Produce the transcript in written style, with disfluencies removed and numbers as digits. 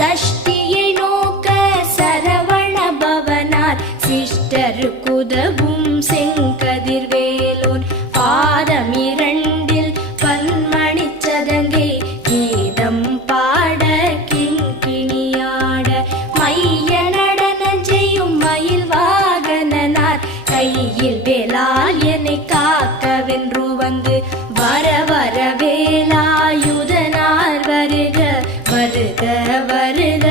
சஷ்டியை நோக்க சரவண பவனார் சிஷ்டருக்குதவும் செங்கதிர்வேலோன் பாதம் இரண்டில் பன்மணி சதங்கை கீதம் பாட கிண்கிணியாட மைய நடன செய்யும் மயில் வாகனனார் கையில் வேலால் என்னை காக்கவென்று வந்து வர வர வேலாயுதனார் வருக வருக வருக